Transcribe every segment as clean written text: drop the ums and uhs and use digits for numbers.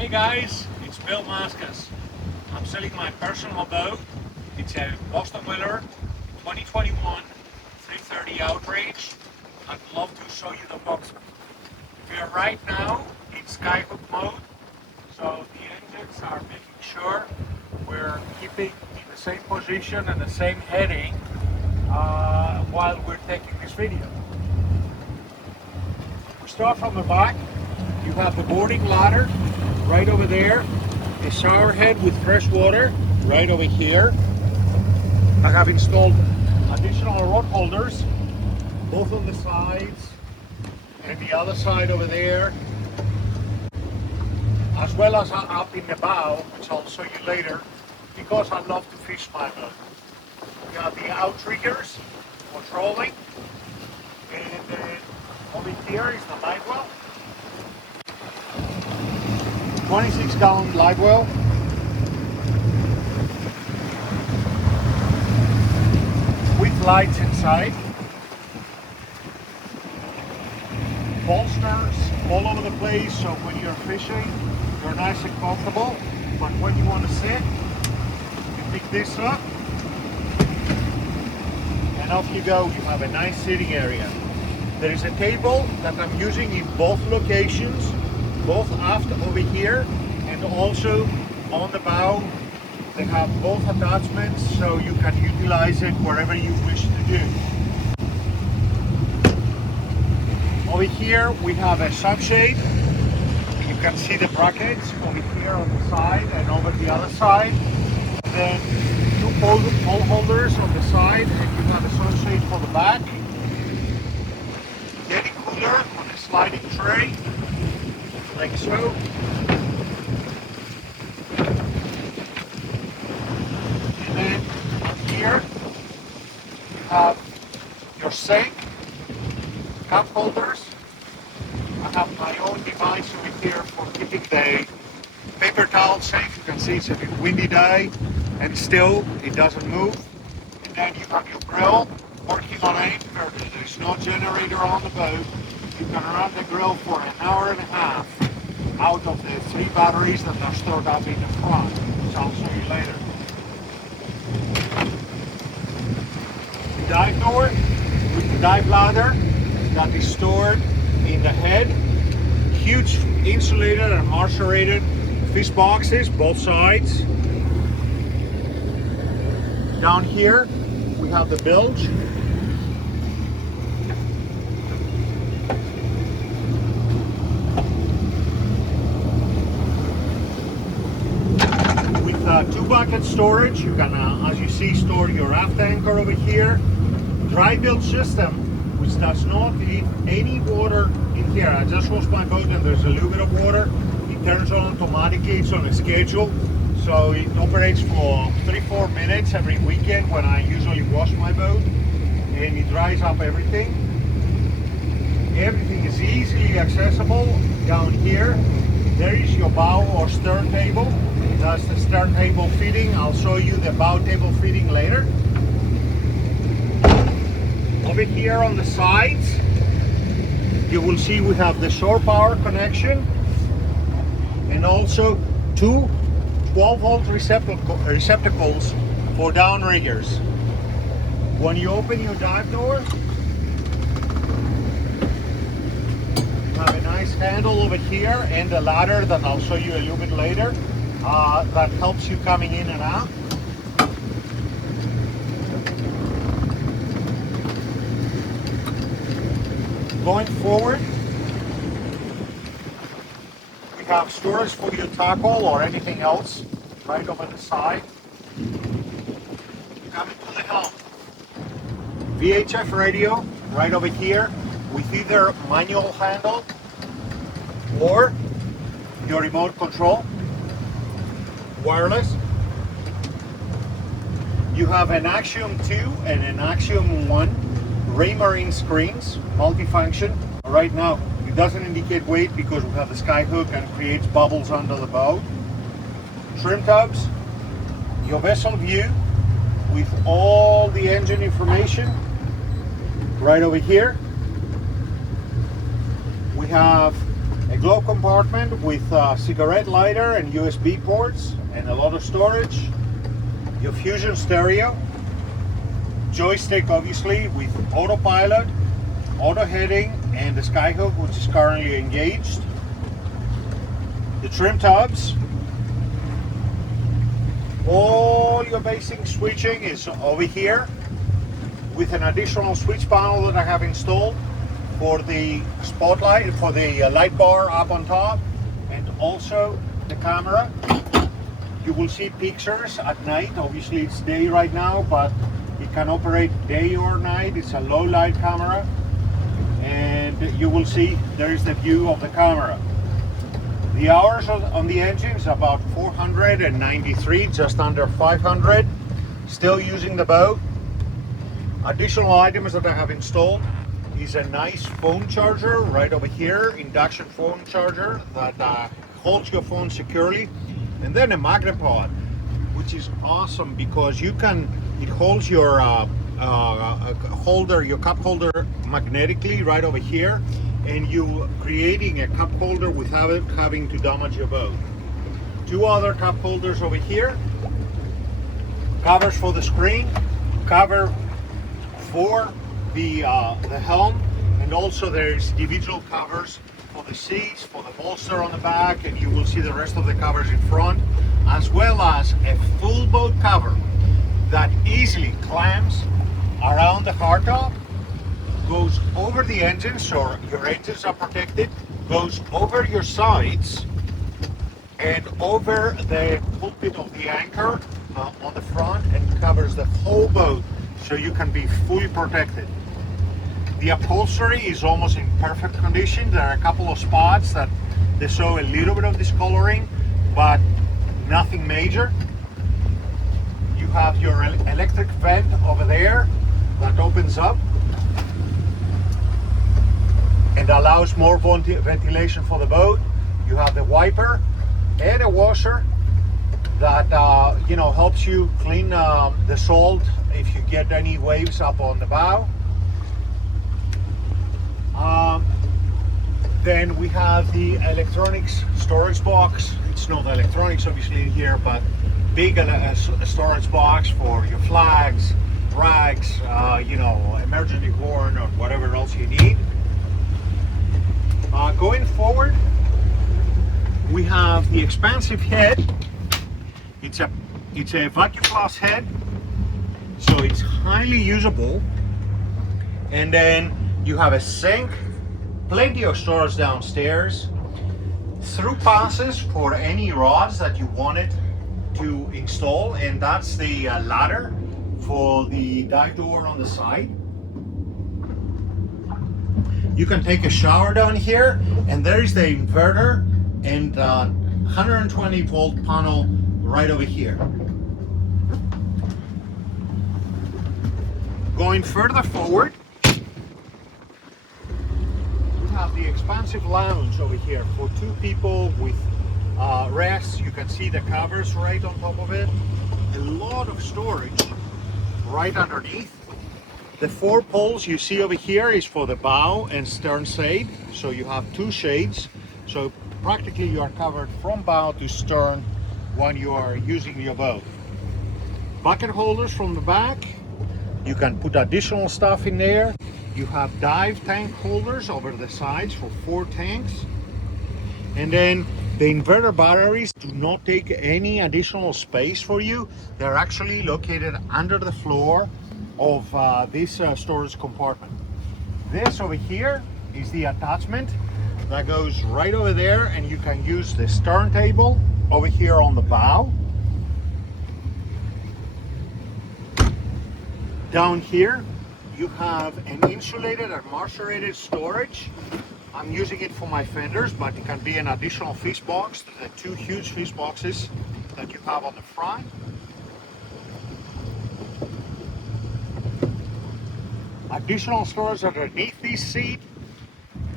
Hey guys, it's Bill Mascas. I'm selling my personal boat. It's a Boston Whaler 2021 330 Outrage. I'd love to show you the box. We are right now in skyhook mode, so the engines are making sure we're keeping in the same position and the same heading while we're taking this video. We start from the back. You have the boarding ladder right over there, a shower head with fresh water right over here. I have installed additional rod holders both on the sides and the other side over there, as well as up in the bow, which I'll show you later, because I love to fish my boat. We have the Outriggers for trolling, and over here is the live well. 26-gallon live well. With lights inside. Bolsters all over the place, so when you're fishing, you're nice and comfortable. But when you want to sit, you pick this up, and off you go. You have a nice sitting area. There is a table that I'm using in both locations, both aft over here and also on the bow. They have both attachments, so you can utilize it wherever you wish to do. Over here we have a sunshade. You can see the brackets over here on the side and over the other side. And then two pole holders on the side, and you have a sunshade for the back. Yeti Cooler on a sliding tray, like so. And then here you have your sink, cup holders. I have my own device over here for keeping the paper towel safe. You can see it's a windy day and still it doesn't move. And then you have your grill working on an inverter. There's no generator on the boat. You can run the grill for an hour and a half out of the 3 batteries that are stored up in the front, which I'll show you later. The dive door with the dive ladder that is stored in the head. Huge insulated and macerated fish boxes, both sides. Down here we have the bilge. With 2 bucket storage, you can, as you see, store your aft anchor over here. Dry Bilge System, which does not leave any water in here. I just washed my boat and there's a little bit of water. It turns on automatically, it's on a schedule. So it operates for 3-4 minutes every weekend when I usually wash my boat, and it dries up everything. Everything is easily accessible down here. There is your bow or stern table. That's the stern table fitting. I'll show you the bow table fitting later. Over here on the sides, you will see we have the shore power connection and also 2 12-volt receptacles for downriggers. When you open your dive door, you have a nice handle over here and a ladder that I'll show you a little bit later that helps you coming in and out. Going forward, we have storage for your tackle or anything else right over the side. Coming to the helm. VHF radio right over here with either manual handle or your remote control, wireless. You have an Axiom 2 and an Axiom 1 Raymarine screens, multifunction. Right now it doesn't indicate weight because we have the skyhook and it creates bubbles under the boat. Trim tabs, your vessel view with all the engine information right over here. We have a glove compartment with a cigarette lighter and USB ports and a lot of storage. Your Fusion stereo, joystick obviously with autopilot, auto heading, and the skyhook, which is currently engaged. The trim tabs. All your basic switching is over here with an additional switch panel that I have installed for the spotlight, for the light bar up on top, and also the camera. You will see pictures at night. Obviously it's day right now, but it can operate day or night. It's a low light camera, and you will see there is the view of the camera. The hours on the engine is about 493, just under 500. Still using the Bote. Additional items that I have installed is a nice phone charger right over here, induction phone charger that holds your phone securely, and then a magnepod, which is awesome because it holds your holder, your cup holder magnetically right over here, and you creating a cup holder without having to damage your Bote. Two other cup holders over here, covers for the screen, cover for the helm, and also there's individual covers for the seats, for the bolster on the back, and you will see the rest of the covers in front, as well as a full Bote cover that easily clamps around the hardtop, goes over the engine so your engines are protected, goes over your sides and over the pulpit of the anchor on the front, and covers the whole Bote so you can be fully protected. The upholstery is almost in perfect condition. There are a couple of spots that they show a little bit of discoloring, but nothing major. You have your electric vent over there that opens up and allows more ventilation for the Bote. You have the wiper and a washer that helps you clean the salt if you get any waves up on the bow. Then we have the electronics storage box. It's not electronics obviously in here, but big storage box for your flags, rags, emergency horn, or whatever else you need. Going forward, we have the expansive head. It's a vacuflush head, so it's highly usable. And then you have a sink, plenty of storage downstairs, through passes for any rods that you wanted to install, and that's the ladder for the dive door on the side. You can take a shower down here, and there's the inverter and 120 volt panel right over here. Going further forward, we have the expansive lounge over here for two people with rest. You can see the covers right on top of it. A lot of storage right underneath. The 4 poles you see over here is for the bow and stern shade. So you have 2 shades. So practically you are covered from bow to stern when you are using your Bote. Bucket holders from the back. You can put additional stuff in there. You have dive tank holders over the sides for 4 tanks. And then the inverter batteries do not take any additional space for you. They're actually located under the floor of this storage compartment. This over here is the attachment that goes right over there, and you can use the stern table over here on the bow. Down here you have an insulated and macerated storage. I'm using it for my fenders, but it can be an additional fish box to the 2 huge fish boxes that you have on the front. Additional storage underneath this seat.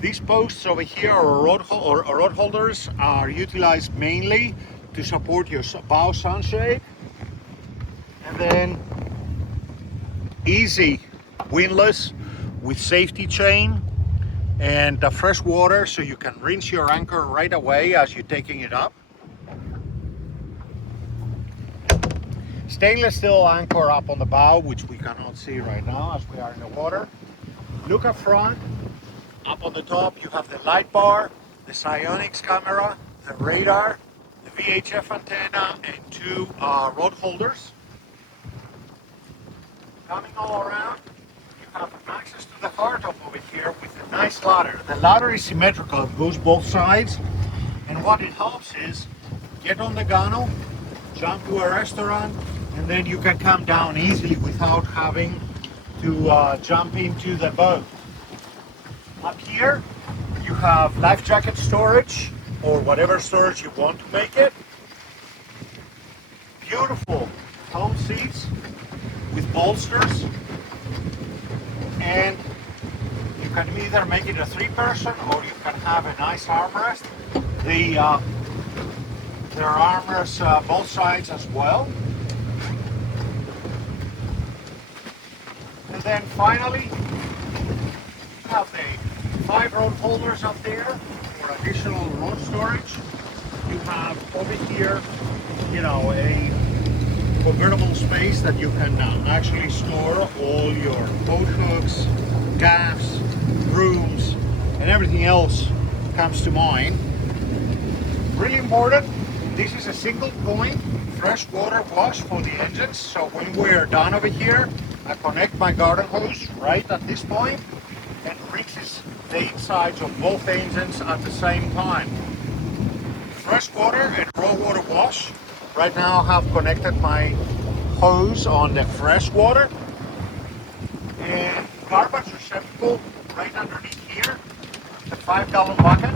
These posts over here or rod holders are utilized mainly to support your bow sunshade. And then easy windlass with safety chain and fresh water so you can rinse your anchor right away as you're taking it up. Stainless steel anchor up on the bow, which we cannot see right now as we are in the water. Look up front. Up on the top you have the light bar, the Syonix camera, the radar, the VHF antenna, and two rod holders. Coming all around, you have access to the hardtop over here with a nice ladder. The ladder is symmetrical, it goes both sides, and what it helps is get on the gunnel, jump to a restaurant, and then you can come down easily without having to jump into the boat. Up here you have life jacket storage, or whatever storage you want to make it. Beautiful helm seats with bolsters, and you can either make it a 3-person or you can have a nice armrest. There are armrests both sides as well. And then finally you have the 5 rod holders up there for additional rod storage. You have over here, you know, a convertible space that you can actually store all your boat hooks, gaffs, brooms, and everything else comes to mind. Really important, this is a single point freshwater wash for the engines. So when we're done over here, I connect my garden hose right at this point and rinses the insides of both engines at the same time. Freshwater and raw water wash. Right now I have connected my hose on the fresh water, and garbage receptacle right underneath here, the 5-gallon bucket.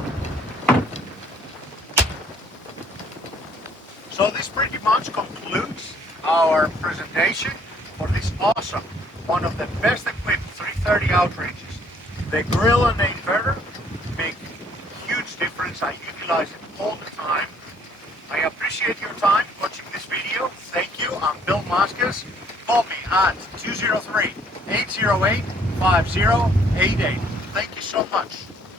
So this pretty much concludes our presentation for this awesome, one of the best equipped 330 Outrages. The grill and the inverter make huge difference. I utilize it all the time. I appreciate your time watching this video. Thank you. I'm Bill Maskas. Call me at 203-808-5088. Thank you so much.